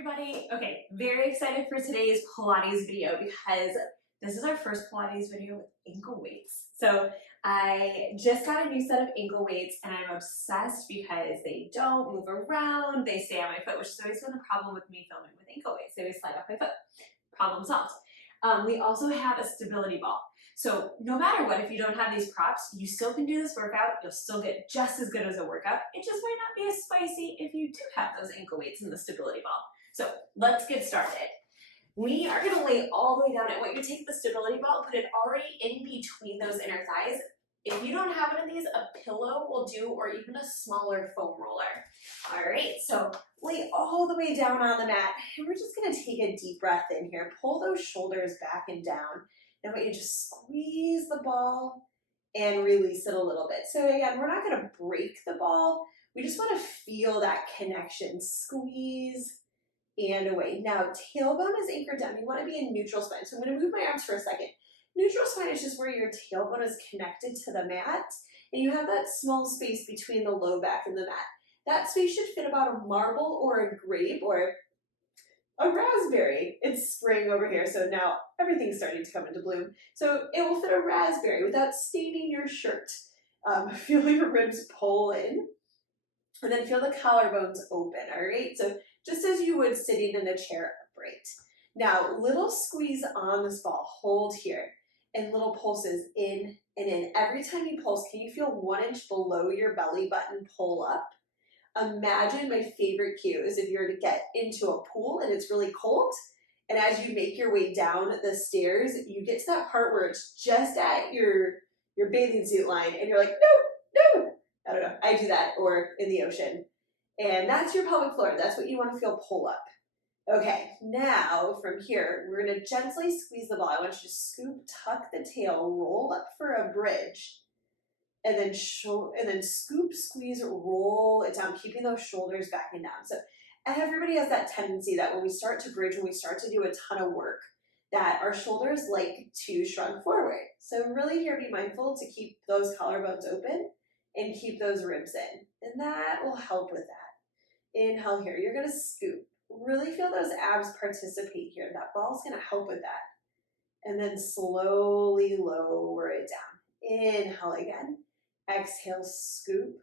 everybody. Okay, very excited for today's Pilates video because this is our first Pilates video with ankle weights. So I just got a new set of ankle weights and I'm obsessed because they don't move around, they stay on my foot, which has always been the problem with me filming with ankle weights. They always slide off my foot. Problem solved. We also have a stability ball. So no matter what, if you don't have these props, you still can do this workout. You'll still get just as good as a workout. It just might not be as spicy if you do have those ankle weights and the stability ball. So let's get started. We are going to lay all the way down. And what you take the stability ball, put it already in between those inner thighs. If you don't have one of these, a pillow will do, or even a smaller foam roller. All right, so lay all the way down on the mat, and we're just gonna take a deep breath in here. Pull those shoulders back and down. Now I want you to just squeeze the ball and release it a little bit. So again, we're not gonna break the ball. We just wanna feel that connection. Squeeze and away. Now, tailbone is anchored down. You wanna be in neutral spine. So I'm gonna move my arms for a second. Neutral spine is just where your tailbone is connected to the mat, and you have that small space between the low back and the mat. That space should fit about a marble or a grape or a raspberry. It's spring over here, so now everything's starting to come into bloom. So it will fit a raspberry without staining your shirt. Feel your ribs pull in, and then feel the collarbones open, all right? So just as you would sitting in a chair upright. Now, little squeeze on this ball, hold here, and little pulses in and in. Every time you pulse, can you feel 1 inch below your belly button pull up? Imagine my favorite cue is if you're to get into a pool and it's really cold, and as you make your way down the stairs, you get to that part where it's just at your bathing suit line, and you're like, no, no. I don't know, I do that, or in the ocean. And that's your pelvic floor. That's what you want to feel pull up. Okay, now from here, we're gonna gently squeeze the ball. I want you to scoop, tuck the tail, roll up for a bridge, and then scoop, squeeze, roll it down, keeping those shoulders back and down. So everybody has that tendency that when we start to bridge, when we start to do a ton of work, that our shoulders like to shrug forward. So really here, be mindful to keep those collarbones open and keep those ribs in. And that will help with that. Inhale here, you're gonna scoop. Really feel those abs participate here. That ball's gonna help with that. And then slowly lower it down. Inhale again. Exhale, scoop,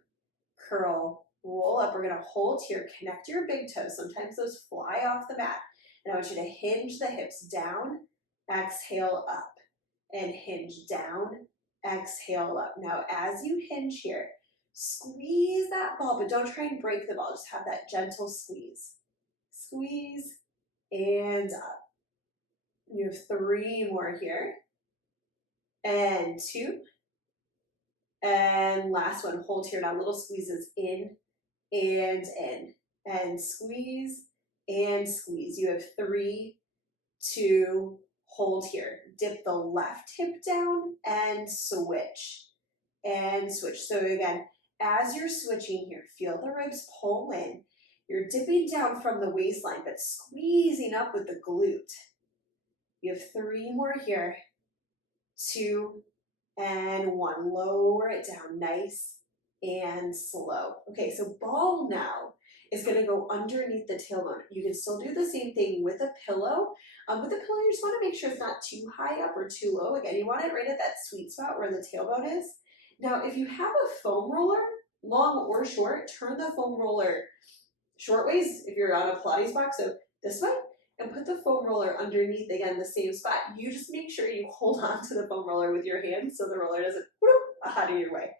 curl, roll up. We're gonna hold here, connect your big toes. Sometimes those fly off the mat. And I want you to hinge the hips down, exhale up, and hinge down, exhale up. Now as you hinge here, squeeze that ball, but don't try and break the ball. Just have that gentle squeeze. Squeeze and up. You have 3 more here. And 2. And last one, hold here. Now little squeezes in and in. And squeeze and squeeze. You have 3, 2, hold here. Dip the left hip down and switch. And switch. So again, as you're switching here, feel the ribs pull in. You're dipping down from the waistline, but squeezing up with the glute. You have 3 more here. 2 and 1. Lower it down, nice and slow. Okay, so ball now is gonna go underneath the tailbone. You can still do the same thing with a pillow. With a pillow, you just wanna make sure it's not too high up or too low. Again, you want it right at that sweet spot where the tailbone is. Now, if you have a foam roller, long or short, turn the foam roller short ways if you're on a Pilates box, so this way, and put the foam roller underneath, again, the same spot. You just make sure you hold on to the foam roller with your hands so the roller doesn't whoop, out of your way.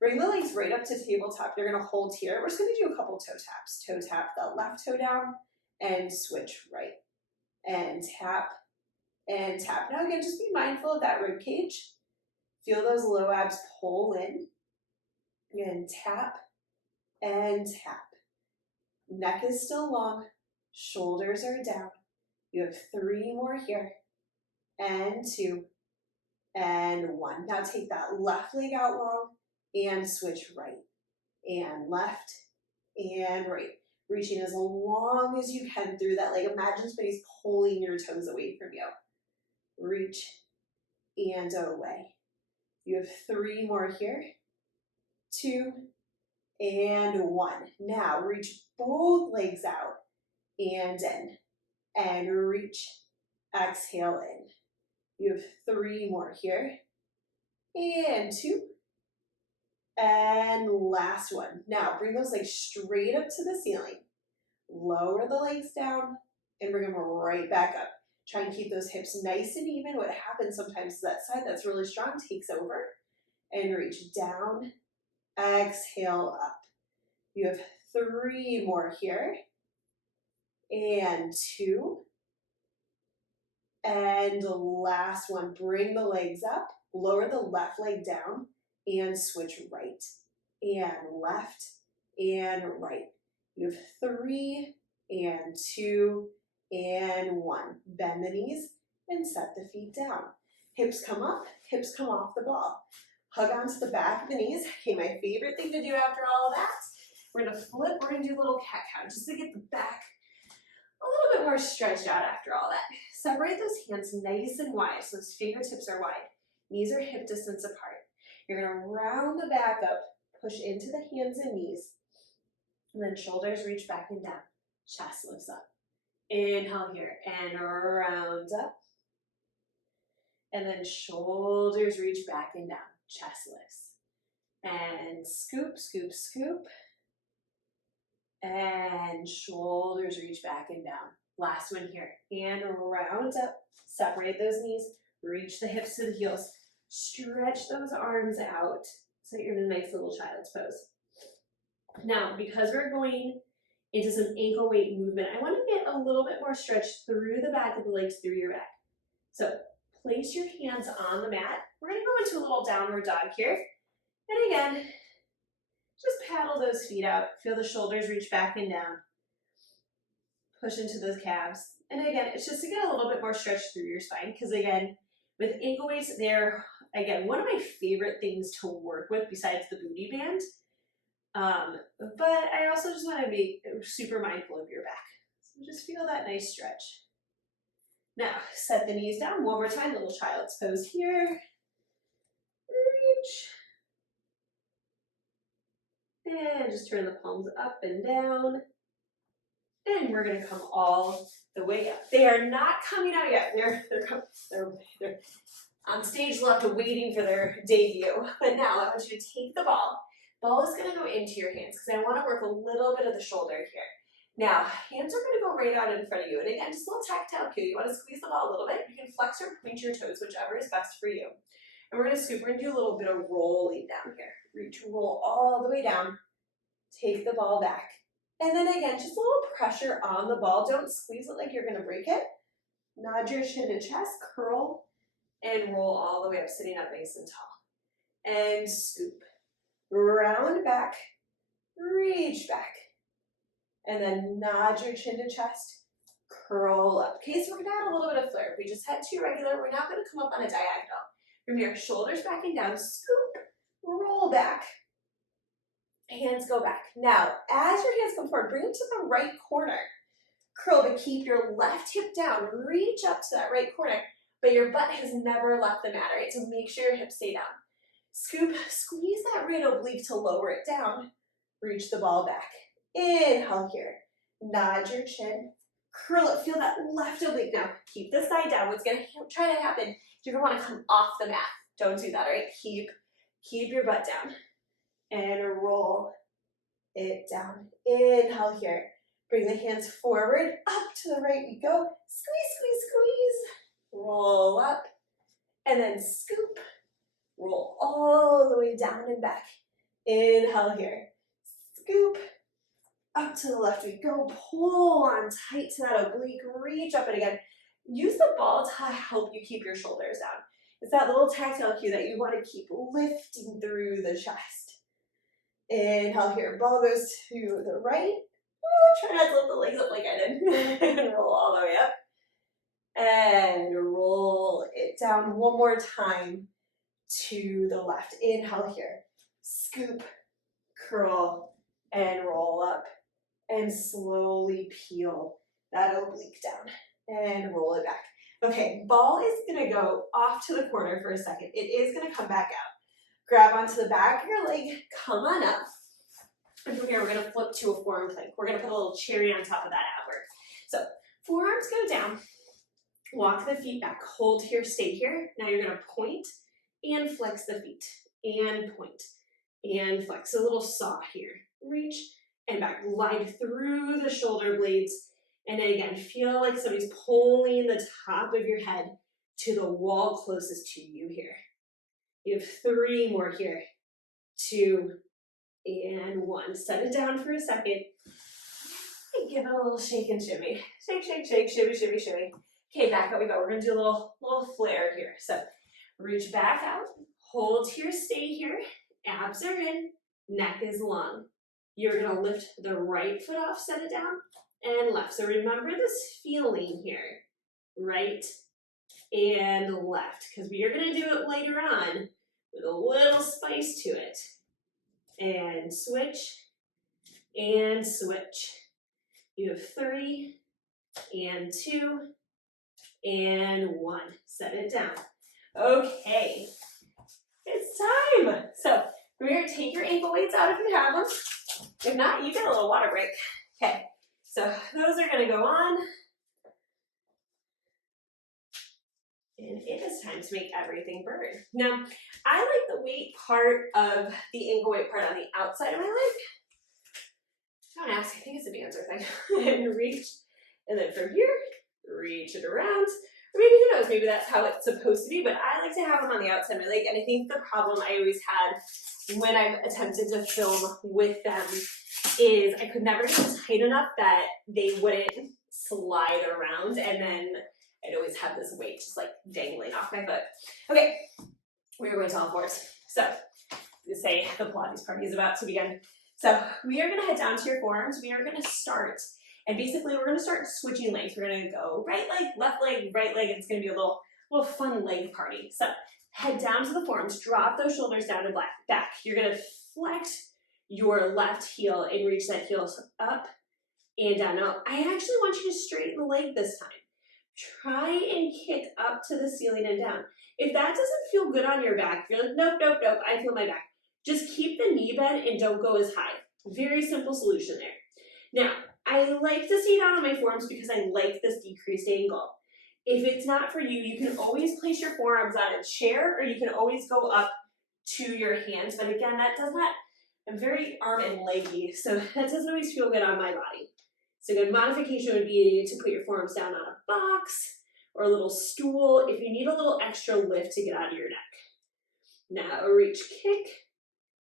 Bring the legs right up to tabletop. You're gonna hold here. We're just gonna do a couple toe taps. Toe tap the left toe down and switch right. And tap and tap. Now again, just be mindful of that rib cage. Feel those low abs pull in. And tap and tap. Neck is still long, shoulders are down. You have 3 more here, and 2, and 1. Now take that left leg out long, and switch right, and left, and right. Reaching as long as you can through that leg. Imagine somebody's pulling your toes away from you. Reach, and away. You have 3 more here, 2, and 1. Now reach both legs out and in, and reach, exhale in. You have 3 more here, and 2, and last one. Now bring those legs straight up to the ceiling, lower the legs down, and bring them right back up. Try and keep those hips nice and even. What happens sometimes is that side that's really strong takes over, and reach down, exhale up. You have 3 more here, and 2, and the last one. Bring the legs up, lower the left leg down, and switch right, and left, and right. You have 3, and 2, and 1. Bend the knees and set the feet down. Hips come up, hips come off the ball. Hug onto the back of the knees. Okay, my favorite thing to do after all of that, we're gonna flip, we're gonna do a little cat-cow just to get the back a little bit more stretched out after all that. Separate those hands nice and wide so those fingertips are wide. Knees are hip distance apart. You're gonna round the back up, push into the hands and knees, and then shoulders reach back and down. Chest lifts up. Inhale here, and round up. And then shoulders reach back and down. Chest lifts. And scoop, scoop, scoop. And shoulders reach back and down. Last one here. And round up. Separate those knees. Reach the hips to the heels. Stretch those arms out so that you're in a nice little child's pose. Now, because we're going into some ankle weight movement, I want to get a little bit more stretch through the back of the legs, through your back. So place your hands on the mat. We're going to go into a little downward dog here. And again, just paddle those feet out. Feel the shoulders reach back and down. Push into those calves. And again, it's just to get a little bit more stretch through your spine, because again, with ankle weights, they're, again, one of my favorite things to work with besides the booty band. But I also just want to be super mindful of your back. So just feel that nice stretch. Now, set the knees down one more time, little child's pose here. Reach. And just turn the palms up and down. And we're going to come all the way up. They are not coming out yet. They're on stage left waiting for their debut. But now I want you to take the ball. Ball is going to go into your hands because I want to work a little bit of the shoulder here. Now, hands are going to go right out in front of you. And again, just a little tactile cue. You want to squeeze the ball a little bit. You can flex or point your toes, whichever is best for you. And we're going to scoop. We're going to do a little bit of rolling down here. Reach, roll all the way down. Take the ball back. And then again, just a little pressure on the ball. Don't squeeze it like you're going to break it. Nod your chin to chest, curl, and roll all the way up, sitting up nice and tall. And scoop. Round back, reach back. And then nod your chin to chest, curl up. Okay, so we're gonna add a little bit of flair. If we just had 2 regular, we're now gonna come up on a diagonal. From here, shoulders back and down, scoop, roll back. Hands go back. Now, as your hands come forward, bring them to the right corner. Curl, but keep your left hip down. Reach up to that right corner, but your butt has never left the mat, right? So make sure your hips stay down. Scoop, squeeze that right oblique to lower it down. Reach the ball back. Inhale here. Nod your chin. Curl it. Feel that left oblique. Now, keep the side down. What's going to try to happen, you're going to want to come off the mat. Don't do that, all right? Keep your butt down. And roll it down. Inhale here. Bring the hands forward. Up to the right we go. Squeeze, squeeze, squeeze. Roll up. And then scoop. Roll all the way down and back. Inhale here. Scoop. Up to the left we go. Pull on tight to that oblique. Reach up and again. Use the ball to help you keep your shoulders down. It's that little tactile cue that you want to keep lifting through the chest. Inhale here. Ball goes to the right. Try not to lift the legs up like I did. And roll all the way up. And roll it down one more time to the left. Inhale here. Scoop, curl, and roll up. And slowly peel that oblique down. And roll it back. Okay, ball is going to go off to the corner for a second. It is going to come back out. Grab onto the back of your leg. Come on up. And from here, we're going to flip to a forearm plank. We're going to put a little cherry on top of that ab work. So forearms go down, walk the feet back, hold here, stay here. Now you're gonna point and flex the feet, and point, and flex. A little saw here. Reach and back, glide through the shoulder blades, and then again, feel like somebody's pulling the top of your head to the wall closest to you here. You have 3 more here. 2 and 1. Set it down for a second. And give it a little shake and shimmy. Shake, shake, shake, shimmy, shimmy, shimmy. Okay, back up we go. We're gonna do a little flare here. So reach back out, hold here, stay here. Abs are in, neck is long. You're gonna lift the right foot off, set it down, and left. So remember this feeling here, right and left, because we are gonna do it later on with a little spice to it. And switch, and switch. You have 3, and 2, and 1. Set it down. Okay, it's time. So we're gonna take your ankle weights out if you have them. If not, you get a little water break. Okay, so those are gonna go on. And it is time to make everything burn. Now, I like the weight part of the ankle weight part on the outside of my leg. Don't ask, I think it's a dancer thing. And reach, and then from here, reach it around. Or maybe, who knows, maybe that's how it's supposed to be, but I like to have them on the outside of my leg. And I think the problem I always had when I've attempted to film with them is I could never get them tight enough that they wouldn't slide around, and then I'd always have this weight just like dangling off my foot. Okay, we're going to all fours. So, to say the Pilates party is about to begin. So we are going to head down to your forearms. We are going to start, and basically we're going to start switching legs. We're going to go right leg, left leg, right leg. It's going to be a little fun leg party. So head down to the forearms, drop those shoulders down to back. You're going to flex your left heel and reach that heel up and down. Now, I actually want you to straighten the leg this time. Try and kick up to the ceiling and down. If that doesn't feel good on your back, if you're like, nope, nope, nope, I feel my back. Just keep the knee bent and don't go as high. Very simple solution there. Now, I like to stay down on my forearms because I like this decreased angle. If it's not for you, you can always place your forearms on a chair, or you can always go up to your hands. But again, that does not, I'm very arm and leggy, so that doesn't always feel good on my body. So a good modification would be to put your forearms down on a box or a little stool if you need a little extra lift to get out of your neck. Now reach, kick,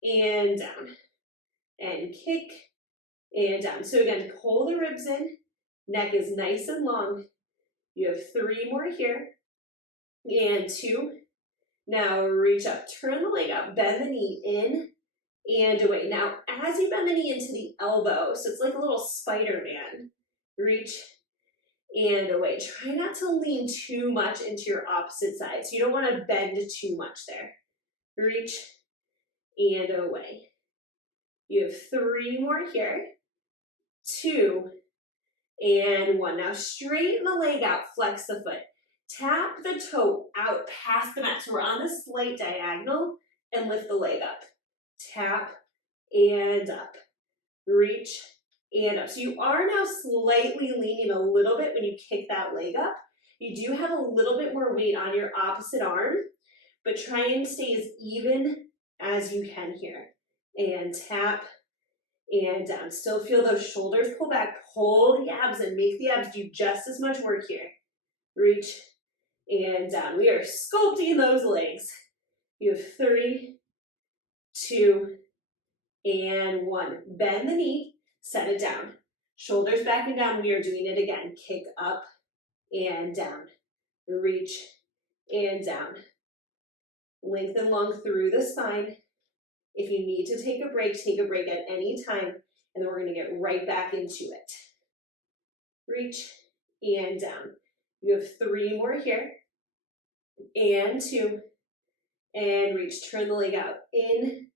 and down, and kick, and down. So again, pull the ribs in, neck is nice and long. You have 3 more here, and 2. Now reach up, turn the leg up, bend the knee in and away. Now, as you bend the knee into the elbow, so it's like a little Spider-Man, reach and away. Try not to lean too much into your opposite side, so you don't want to bend too much there. Reach and away. You have 3 more here, 2, and 1. Now straighten the leg out, flex the foot. Tap the toe out past the mat. So we're on the slight diagonal, and lift the leg up. Tap and up. Reach and up. So you are now slightly leaning a little bit when you kick that leg up. You do have a little bit more weight on your opposite arm, but try and stay as even as you can here. And tap and down. Still feel those shoulders pull back. Pull the abs and make the abs do just as much work here. Reach and down. We are sculpting those legs. You have 3, 2, and 1. Bend the knee, set it down. Shoulders back and down. We are doing it again. Kick up and down. Reach and down. Lengthen long through the spine. If you need to take a break at any time, and then we're going to get right back into it. Reach and down. You have 3 more here, and 2, and reach. Turn the leg out, in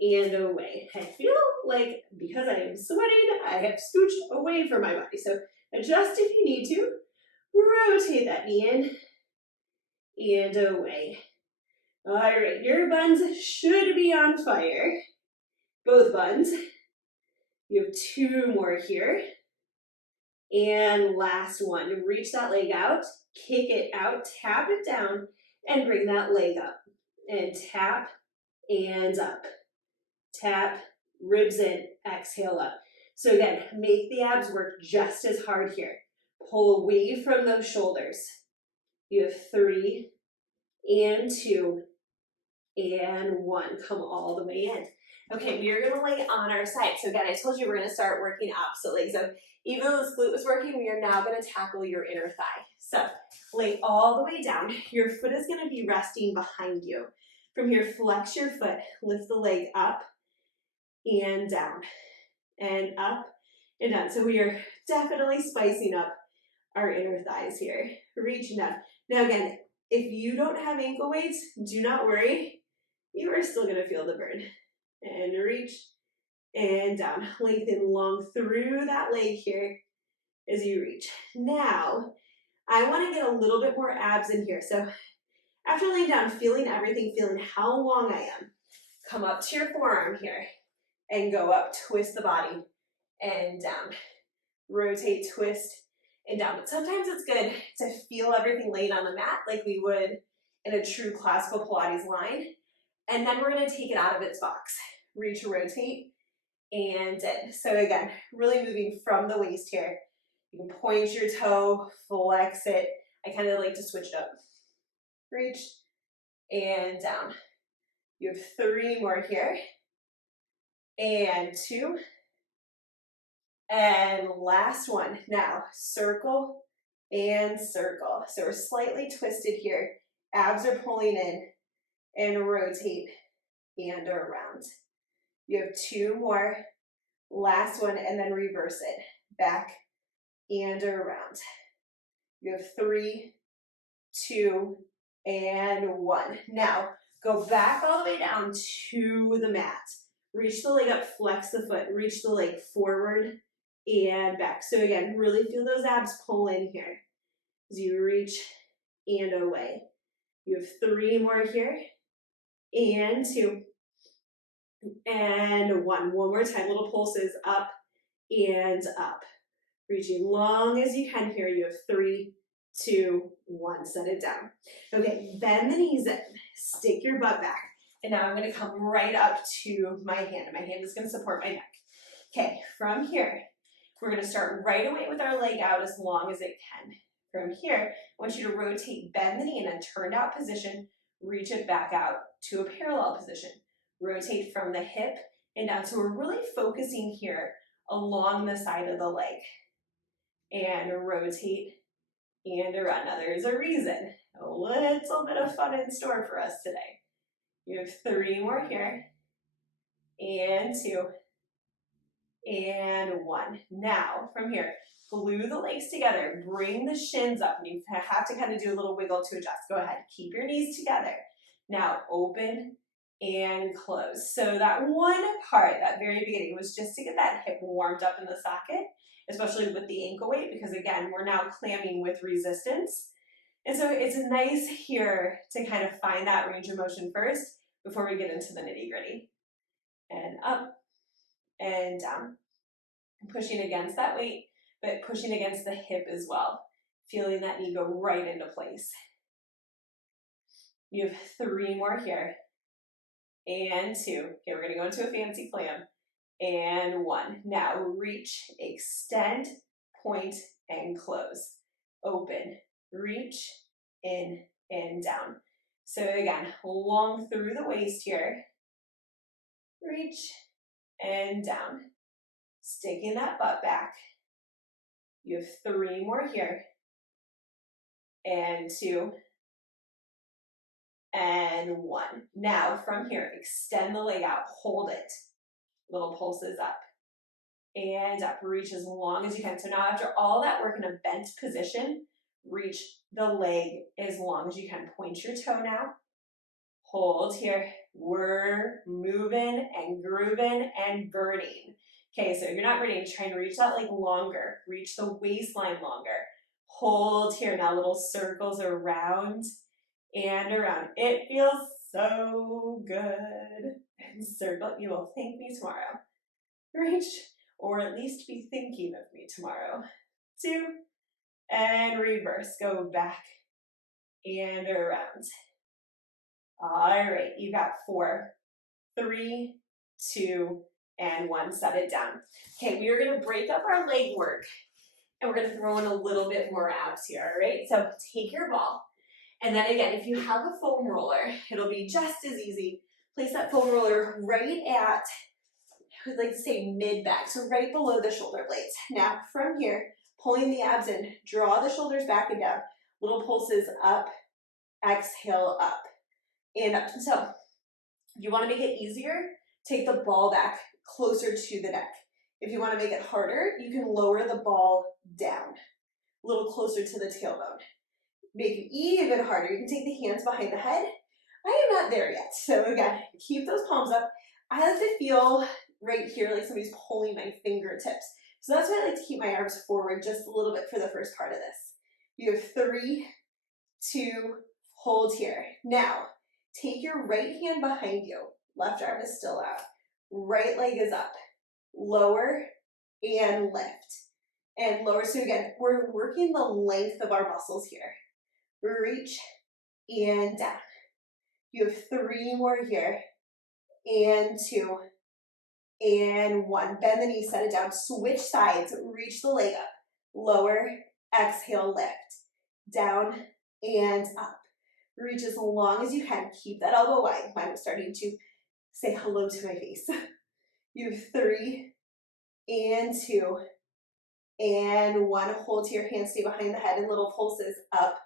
and away. I feel like because I am sweating, I have scooched away from my body. So adjust if you need to. Rotate that knee in and away. All right, your buns should be on fire. Both buns. You have 2 more here. And last one, reach that leg out, kick it out, tap it down, and bring that leg up. And tap and up. Tap, ribs in, exhale up. So again, make the abs work just as hard here. Pull away from those shoulders. You have 3 and 2 and 1. Come all the way in. Okay, we are gonna lay on our side. So again, I told you we're gonna start working opposite legs. So even though this glute was working, we are now gonna tackle your inner thigh. So lay all the way down. Your foot is gonna be resting behind you. From here, flex your foot, lift the leg up and down, and up and down. So we are definitely spicing up our inner thighs here. Reaching down. Now again, if you don't have ankle weights, do not worry. You are still gonna feel the burn. And reach and down. Lengthen long through that leg here as you reach. Now, I want to get a little bit more abs in here. So after laying down, feeling everything, feeling how long I am, come up to your forearm here and go up, twist the body and down. Rotate, twist, and down. But sometimes it's good to feel everything laid on the mat like we would in a true classical Pilates line. And then we're gonna take it out of its box. Reach, rotate, and in. So again, really moving from the waist here. You can point your toe, flex it. I kind of like to switch it up. Reach, and down. You have 3 more here. And 2. And last one. Now, circle and circle. So we're slightly twisted here. Abs are pulling in and rotate and around. You have 2 more. Last one, and then reverse it. Back and around. You have 3, 2, and 1. Now, go back all the way down to the mat. Reach the leg up, flex the foot. Reach the leg forward and back. So again, really feel those abs pull in here as you reach and away. You have 3 more here. And 2. And 1. One more time, little pulses up and up. Reaching long as you can here. You have 3, 2, 1. Set it down. Okay, bend the knees in. Stick your butt back. And now I'm going to come right up to my hand. My hand is going to support my neck. Okay, from here, we're going to start right away with our leg out as long as it can. From here, I want you to rotate, bend the knee in a turned out position. Reach it back out to a parallel position. Rotate from the hip and down. So we're really focusing here along the side of the leg. And rotate and around. Now there's a reason. A little bit of fun in store for us today. You have 3 more here. And 2. And 1. Now from here, glue the legs together. Bring the shins up. And you have to kind of do a little wiggle to adjust. Go ahead. Keep your knees together. Now open and close. So that one part, that very beginning, was just to get that hip warmed up in the socket, especially with the ankle weight, because again, we're now clamming with resistance. And so it's nice here to kind of find that range of motion first before we get into the nitty gritty. And up and down. Pushing against that weight, but pushing against the hip as well. Feeling that knee go right into place. You have 3 more here. And 2. Okay, we're going to go into a fancy clam. And 1. Now reach, extend, point, and close. Open, reach, in, and down. So again, long through the waist here. Reach, and down. Sticking that butt back. You have 3 more here. And 2. And 1. Now from here, extend the leg out, hold it. Little pulses up and up. Reach as long as you can. So now after all that work in a bent position, reach the leg as long as you can. Point your toe now. Hold here. We're moving and grooving and burning. Okay, so if you're not burning, try and reach that leg longer. Reach the waistline longer. Hold here. Now little circles around and around. It feels so good. And circle. You will thank me tomorrow. Reach, or at least be thinking of me tomorrow. 2, and reverse. Go back and around. All right, you got 4, 3, 2, and 1. Set it down. Okay, we are going to break up our leg work, and we're going to throw in a little bit more abs here, all right? So take your ball, and then again, if you have a foam roller, it'll be just as easy. Place that foam roller right at, I would like to say mid-back, so right below the shoulder blades. Now, from here, pulling the abs in, draw the shoulders back and down. Little pulses up, exhale up, and up. So, if you want to make it easier, take the ball back closer to the neck. If you want to make it harder, you can lower the ball down, a little closer to the tailbone. Make it even harder, you can take the hands behind the head. I am not there yet, so again, keep those palms up. I like to feel right here like somebody's pulling my fingertips. So that's why I like to keep my arms forward just a little bit for the first part of this. You have 3, 2, hold here. Now, take your right hand behind you. Left arm is still out. Right leg is up. Lower and lift. And lower. So again, we're working the length of our muscles here. Reach and down. You have 3 more here. And 2. And 1. Bend the knees, set it down. Switch sides. Reach the leg up. Lower. Exhale, lift. Down and up. Reach as long as you can. Keep that elbow wide. Mine was starting to say hello to my face. You have 3 and 2 and 1. Hold to your hands, stay behind the head, and little pulses up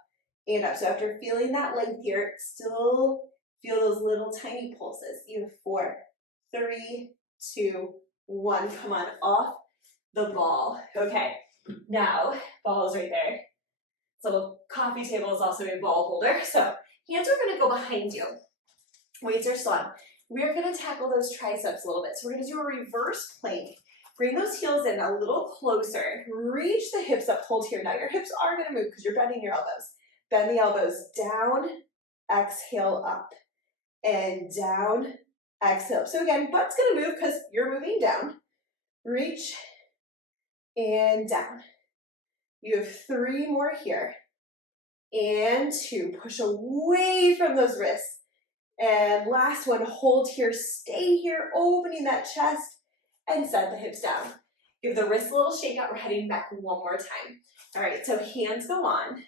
and up. So after feeling that length here, still feel those little tiny pulses. You have 4, 3, 2, 1. Come on, off the ball. Okay, now, ball is right there. So coffee table is also a ball holder. So hands are gonna go behind you. Weights are still on. We're gonna tackle those triceps a little bit. So we're gonna do a reverse plank. Bring those heels in a little closer. Reach the hips up, hold here. Now your hips are gonna move because you're bending your elbows. Bend the elbows down, exhale up, and down, exhale. So again, butt's gonna move because you're moving down. Reach and down. You have 3 more here. And 2, push away from those wrists. And last one, hold here, stay here, opening that chest, and set the hips down. Give the wrists a little shake out. We're heading back one more time. All right, so hands go on,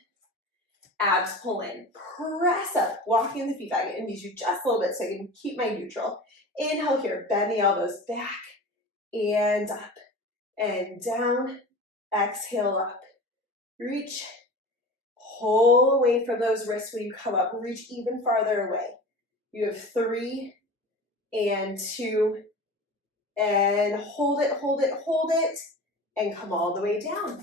abs pull in, press up, walking the feet back. I need you just a little bit so I can keep my neutral. Inhale here, bend the elbows back and up and down, exhale up. Reach, pull away from those wrists when you come up, reach even farther away. You have 3 and 2, and hold it, hold it, hold it, and come all the way down.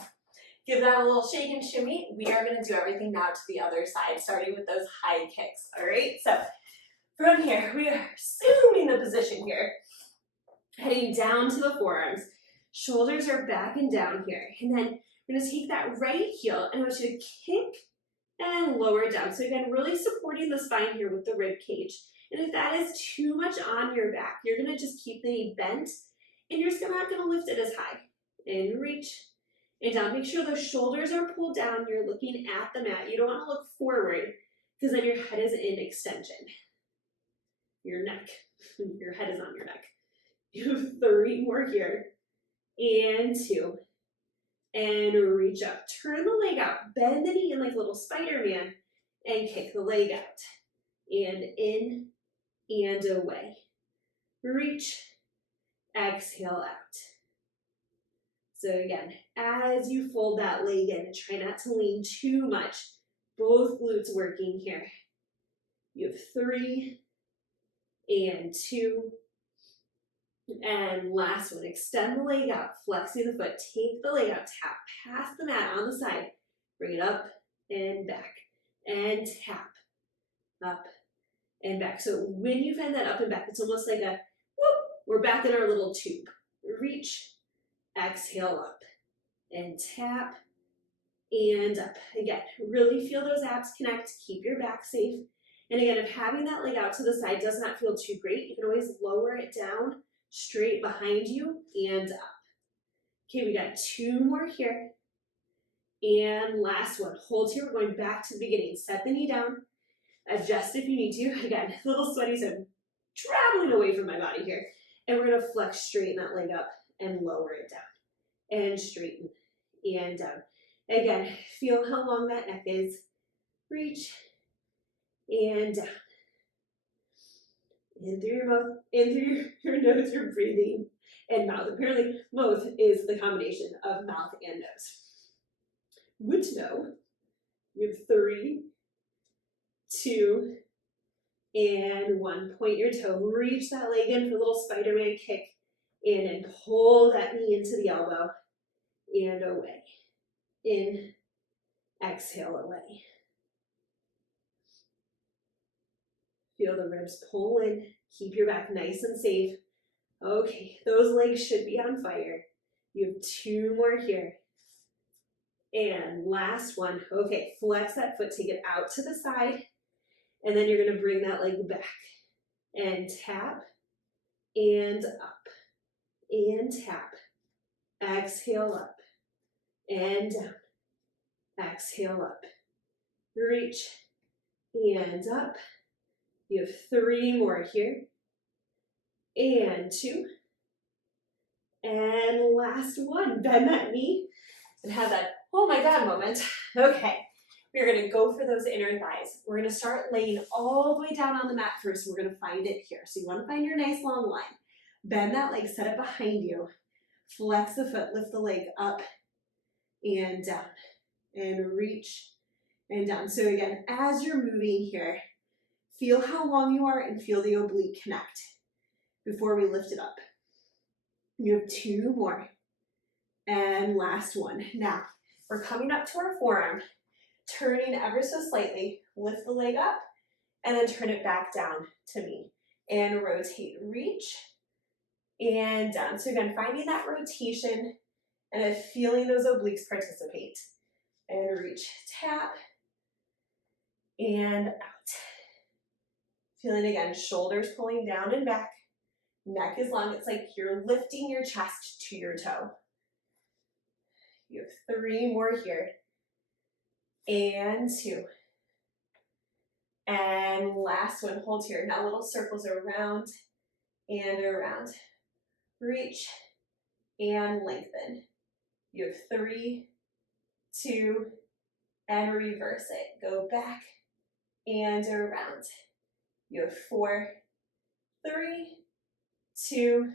Give that a little shake and shimmy. We are gonna do everything now to the other side, starting with those high kicks, all right? So from here, we are assuming the position here, heading down to the forearms. Shoulders are back and down here. And then we're gonna take that right heel, and I want you to kick and lower down. So again, really supporting the spine here with the rib cage. And if that is too much on your back, you're gonna just keep the knee bent, and you're still not gonna lift it as high. And reach, and down. Make sure those shoulders are pulled down. You're looking at the mat. You don't wanna look forward, because then your head is in extension. Your neck, your head is on your neck. You have 3 more here, and 2. And reach up, turn the leg out, bend the knee in like a little Spider-Man, and kick the leg out. And in and away. Reach, exhale out. So again, as you fold that leg in, try not to lean too much. Both glutes working here. You have 3 and 2. And last one, extend the leg out, flexing the foot, take the leg out, tap past the mat on the side, bring it up and back, and tap, up and back. So when you find that up and back, it's almost like a whoop, we're back in our little tube. Reach, exhale up, and tap, and up. Again, really feel those abs connect, keep your back safe. And again, if having that leg out to the side does not feel too great, you can always lower it down straight behind you and up. Okay, we got 2 more here. And last one, hold here, we're going back to the beginning. Set the knee down, adjust if you need to. Again, a little sweaty, so I'm traveling away from my body here. And we're gonna flex, straighten that leg up and lower it down. And straighten and down. Again, feel how long that neck is. Reach and down. In through your mouth, in through your nose, you're breathing, and mouth. Apparently, mouth is the combination of mouth and nose. Good to know. You have 3, 2, and 1. Point your toe. Reach that leg in for a little Spider-Man kick in and pull that knee into the elbow and away. In, exhale away. Feel the ribs pull in. Keep your back nice and safe. Okay, those legs should be on fire. You have 2 more here. And last one. Okay, flex that foot, take it out to the side, and then you're gonna bring that leg back. And tap, and up, and tap. Exhale up, and down. Exhale up. Reach, and up. You have 3 more here. And 2. And last one. Bend that knee and have that, oh my God moment. Okay, we're gonna go for those inner thighs. We're gonna start laying all the way down on the mat first. We're gonna find it here. So you wanna find your nice long line. Bend that leg, set it behind you. Flex the foot, lift the leg up and down. And reach and down. So again, as you're moving here, feel how long you are and feel the oblique connect before we lift it up. You have 2 more. And last one. Now, we're coming up to our forearm, turning ever so slightly, lift the leg up, and then turn it back down to me. And rotate, reach, and down. So again, finding that rotation and then feeling those obliques participate. And reach, tap, and out. Feeling again, shoulders pulling down and back. Neck is long. It's like you're lifting your chest to your toe. You have 3 more here. And 2. And last one, hold here. Now little circles around and around. Reach and lengthen. You have 3, 2, and reverse it. Go back and around. You have 4, 3, 2,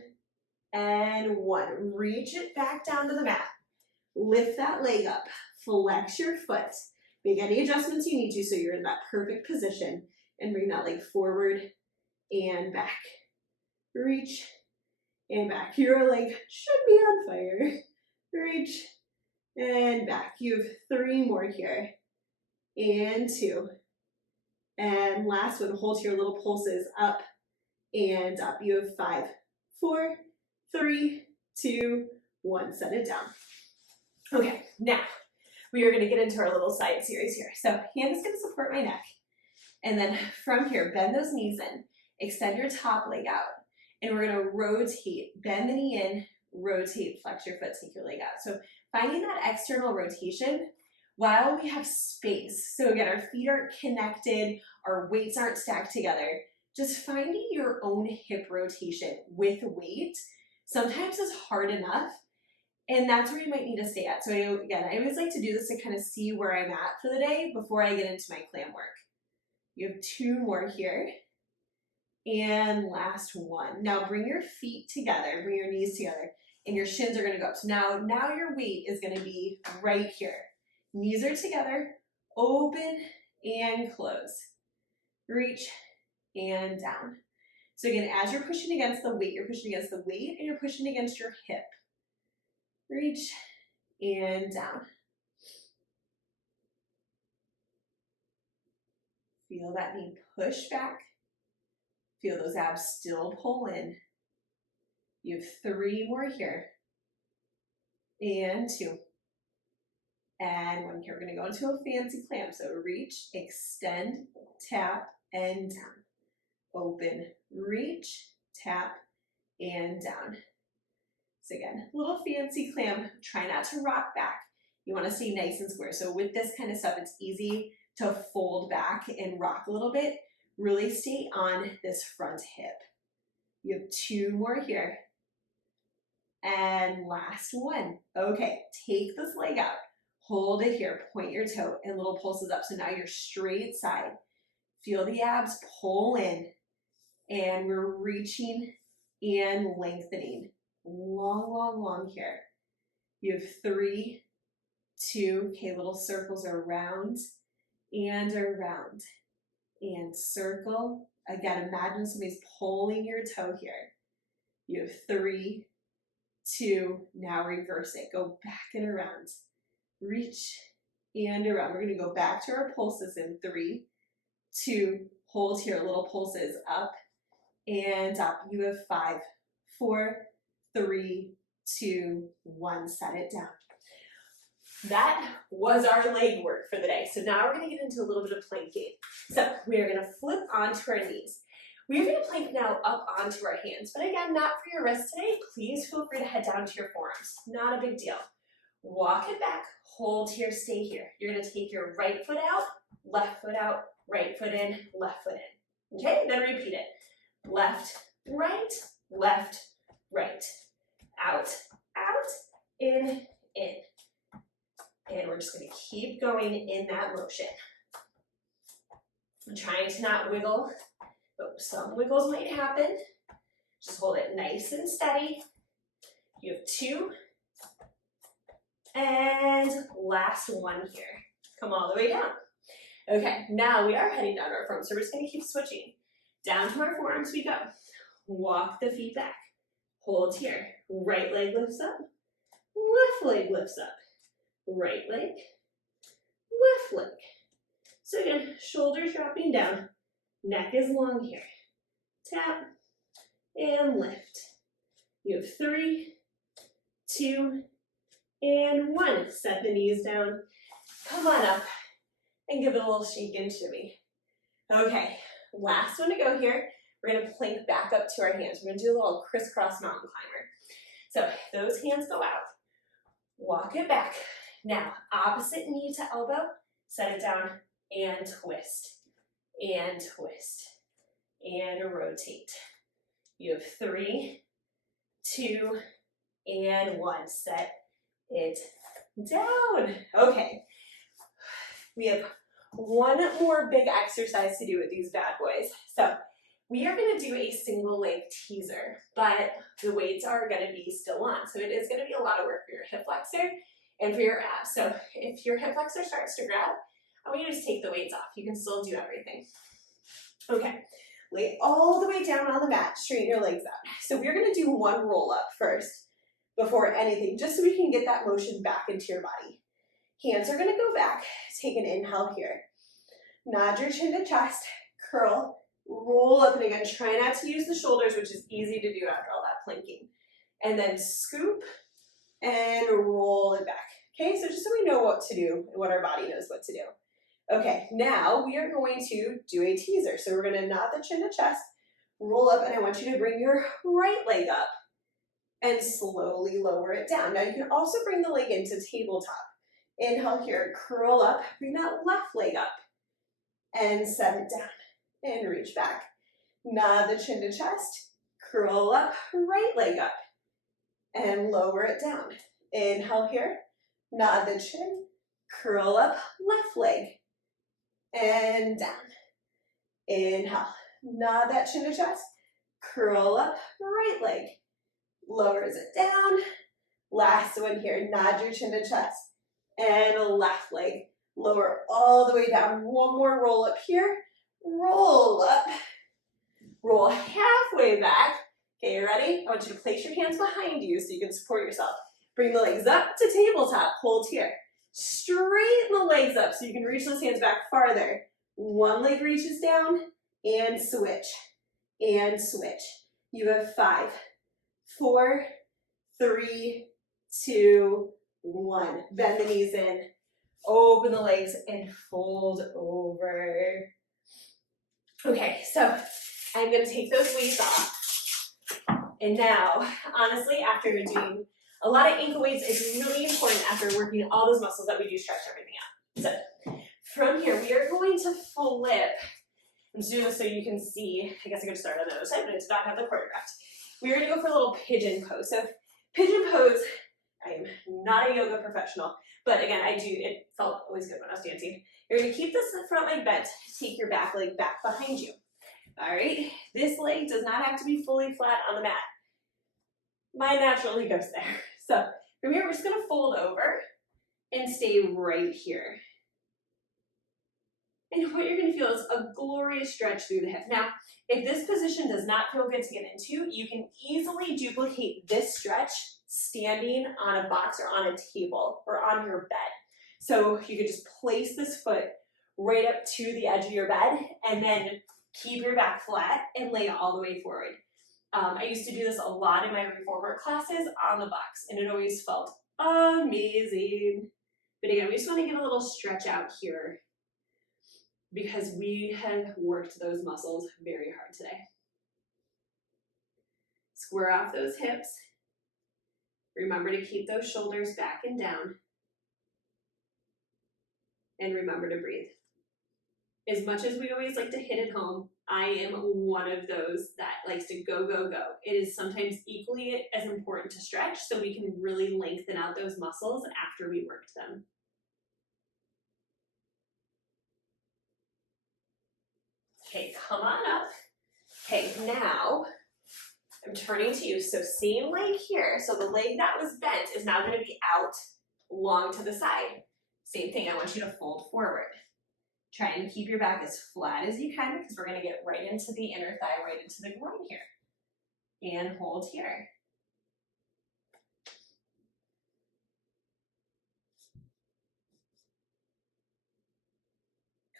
and 1. Reach it back down to the mat. Lift that leg up. Flex your foot. Make any adjustments you need to so you're in that perfect position. And bring that leg forward and back. Reach and back. Your leg should be on fire. Reach and back. You have 3 more here. And 2. And last one, hold your little pulses up and up. You have 5, 4, 3, 2, 1. Set it down. Okay, now we are going to get into our little side series here. So hand is going to support my neck. And then from here, bend those knees in. Extend your top leg out. And we're going to rotate. Bend the knee in, rotate, flex your foot, take your leg out. So finding that external rotation while we have space. So again, our feet aren't connected, our weights aren't stacked together. Just finding your own hip rotation with weight sometimes is hard enough. And that's where you might need to stay at. So again, I always like to do this to kind of see where I'm at for the day before I get into my clam work. You have 2 more here. And last one. Now bring your feet together, bring your knees together, and your shins are gonna go up. So now your weight is gonna be right here. Knees are together, open and close. Reach and down. So again, as you're pushing against the weight, you're pushing against the weight and you're pushing against your hip. Reach and down. Feel that knee push back. Feel those abs still pull in. You have 3 more here. And 2. And 1 here. We're going to go into a fancy clam. So reach, extend, tap, and down. Open, reach, tap, and down. So again, little fancy clam. Try not to rock back. You want to stay nice and square. So with this kind of stuff, it's easy to fold back and rock a little bit. Really stay on this front hip. You have 2 more here. And last one. Okay, take this leg out. Hold it here, point your toe, and little pulses up. So now you're straight side. Feel the abs pull in, and we're reaching and lengthening. Long, long, long here. You have 3, 2, okay, little circles around and around. And circle. Again, imagine somebody's pulling your toe here. You have 3, 2, now reverse it. Go back and around. Reach and around. We're going to go back to our pulses in 3, 2, hold here, little pulses up and up. You have 5, 4, 3, 2, 1. Set it down. That was our leg work for the day. So now we're going to get into a little bit of planking. So we're going to flip onto our knees. We're going to plank now up onto our hands, but again, not for your wrists today. Please feel free to head down to your forearms. Not a big deal. Walk it back, hold here, stay here. You're going to take your right foot out, right foot in, left foot in. Okay, then repeat it. Left, right, out, in. And we're just going to keep going in that motion. I'm trying to not wiggle, but some wiggles might happen. Just hold it nice and steady. You have 2. And last one here. Come all the way down. Okay, now we are heading down to our forearms, so we're just going to keep switching. Down to our forearms we go. Walk the feet back. Hold here. Right leg lifts up. Left leg lifts up. Right leg. Left leg. So again, shoulders dropping down. Neck is long here. Tap and lift. You have 3, 2, and 1. Set the knees down. Come on up and give it a little shake and shimmy. Okay, last one to go here. We're going to plank back up to our hands. We're going to do a little crisscross mountain climber. So those hands go out. Walk it back. Now, opposite knee to elbow. Set it down and twist. And twist. And rotate. You have 3, 2, and 1. Set it down. Okay. We have one more big exercise to do with these bad boys. So we are going to do a single leg teaser, but the weights are going to be still on. So it is going to be a lot of work for your hip flexor and for your abs. So if your hip flexor starts to grab, I want you to just take the weights off. You can still do everything. Okay, lay all the way down on the mat, straighten your legs out. So we're going to do one roll up first before anything, just so we can get that motion back into your body. Hands are going to go back. Take an inhale here. Nod your chin to chest, curl, roll up, and again, try not to use the shoulders, which is easy to do after all that planking. And then scoop and roll it back. Okay, so just so we know what to do and what our body knows what to do. Okay, now we are going to do a teaser. So we're going to nod the chin to chest, roll up, and I want you to bring your right leg up and slowly lower it down. Now you can also bring the leg into tabletop. Inhale here, curl up, bring that left leg up and set it down and reach back. Nod the chin to chest, curl up, right leg up and lower it down. Inhale here, nod the chin, curl up, left leg and down. Inhale, nod that chin to chest, curl up, right leg, lowers it down. Last one here, nod your chin to chest and left leg, lower all the way down. One more roll up here, roll up, roll halfway back. Okay, you ready? I want you to place your hands behind you so you can support yourself. Bring the legs up to tabletop, hold here. Straighten the legs up so you can reach those hands back farther. One leg reaches down and switch, and switch. You have 5, 4, 3, 2, 1. Bend the knees in, open the legs, and fold over. Okay, so I'm going to take those weights off. And now, honestly, after doing a lot of ankle weights is really important after working all those muscles that we do stretch everything out. So from here, we are going to flip. I'm just doing this so you can see. I guess I could start on the other side, but it's not have the choreographed. We're going to go for a little pigeon pose. So pigeon pose, I am not a yoga professional, but again, it felt always good when I was dancing. You're going to keep this front leg bent, take your back leg back behind you. All right, this leg does not have to be fully flat on the mat. Mine naturally goes there. So from here, we're just going to fold over and stay right here. And what you're going to feel is a glorious stretch through the hip. Now, if this position does not feel good to get into, you can easily duplicate this stretch standing on a box or on a table or on your bed. So you could just place this foot right up to the edge of your bed and then keep your back flat and lay it all the way forward. I used to do this a lot in my reformer classes on the box, and it always felt amazing. But again, we just want to get a little stretch out here because we have worked those muscles very hard today. Square off those hips. Remember to keep those shoulders back and down. And remember to breathe. As much as we always like to hit it home, I am one of those that likes to go, go, go. It is sometimes equally as important to stretch so we can really lengthen out those muscles after we worked them. Okay, come on up. Okay, now I'm turning to you. So same leg here. So the leg that was bent is now going to be out long to the side. Same thing, I want you to fold forward. Try and keep your back as flat as you can because we're going to get right into the inner thigh, right into the groin here. And hold here.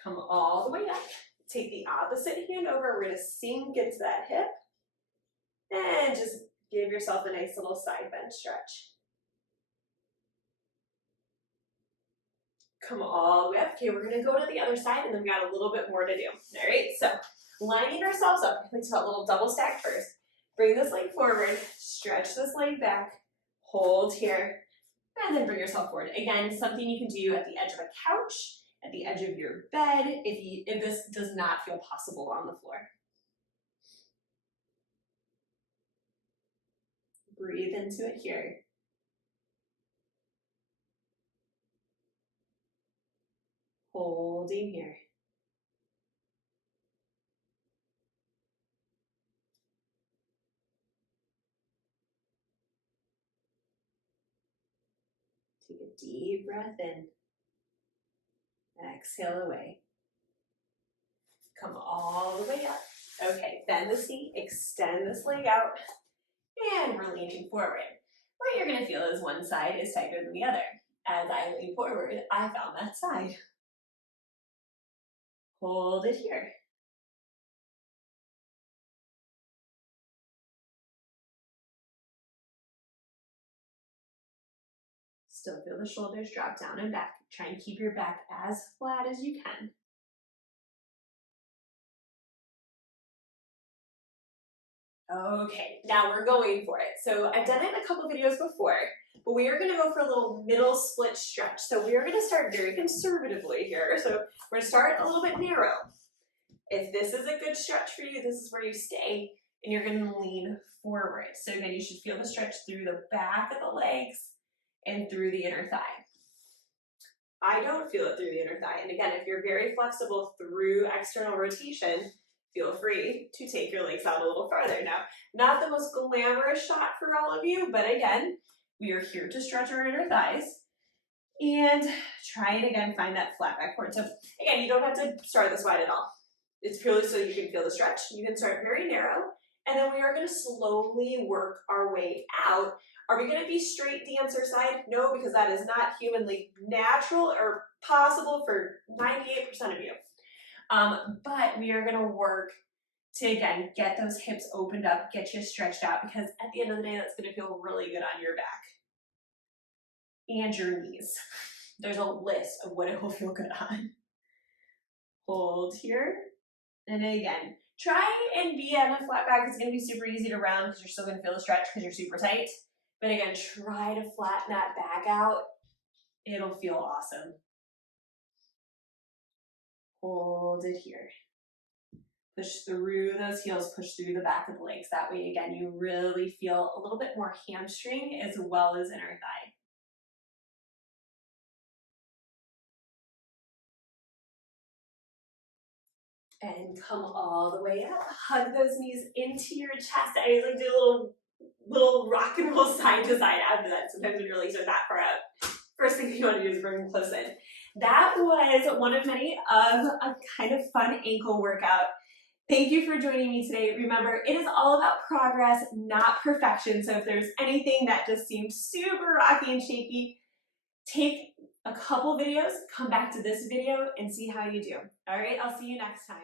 Come all the way up. Take the opposite hand over. We're going to sink into that hip. And just give yourself a nice little side bend stretch. Come all the way up. Okay, we're going to go to the other side, and then we got a little bit more to do. All right, so lining ourselves up. Let's do a little double stack first. Bring this leg forward, stretch this leg back, hold here, and then bring yourself forward. Again, something you can do at the edge of a couch, at the edge of your bed, if this does not feel possible on the floor. Breathe into it here. Holding here. Take a deep breath in. Exhale away. Come all the way up. Okay, bend this knee, extend this leg out, and we're leaning forward. What you're going to feel is one side is tighter than the other. As I lean forward, I found that side. Hold it here. Still feel the shoulders drop down and back. Try and keep your back as flat as you can. Okay, now we're going for it. So I've done it in a couple videos before, but we are going to go for a little middle split stretch. So we are going to start very conservatively here. So we're going to start a little bit narrow. If this is a good stretch for you, this is where you stay, and you're going to lean forward. So again, you should feel the stretch through the back of the legs and through the inner thigh. I don't feel it through the inner thigh. And again, if you're very flexible through external rotation, feel free to take your legs out a little farther. Now, not the most glamorous shot for all of you, but again, we are here to stretch our inner thighs. And try and again, find that flat back core. So again, you don't have to start this wide at all. It's purely so you can feel the stretch. You can start very narrow, and then we are going to slowly work our way out. Are we going to be straight dancer side? No, because that is not humanly natural or possible for 98% of you. But we are going to work to, again, get those hips opened up, get you stretched out, because at the end of the day, that's going to feel really good on your back and your knees. There's a list of what it will feel good on. Hold here. And again, try and be on a flat back. It's going to be super easy to round because you're still going to feel the stretch because you're super tight. But again, try to flatten that back out. It'll feel awesome. Hold it here. Push through those heels, push through the back of the legs. That way, again, you really feel a little bit more hamstring as well as inner thigh. And come all the way up. Hug those knees into your chest. I always like to do a little rock and roll side to side after that. Sometimes when your legs are that far out, first thing you want to do is bring them close in. That was one of many of a kind of fun ankle workout. Thank you for joining me today. Remember, it is all about progress, not perfection. So if there's anything that just seems super rocky and shaky, take a couple videos, come back to this video and see how you do. All right, I'll see you next time.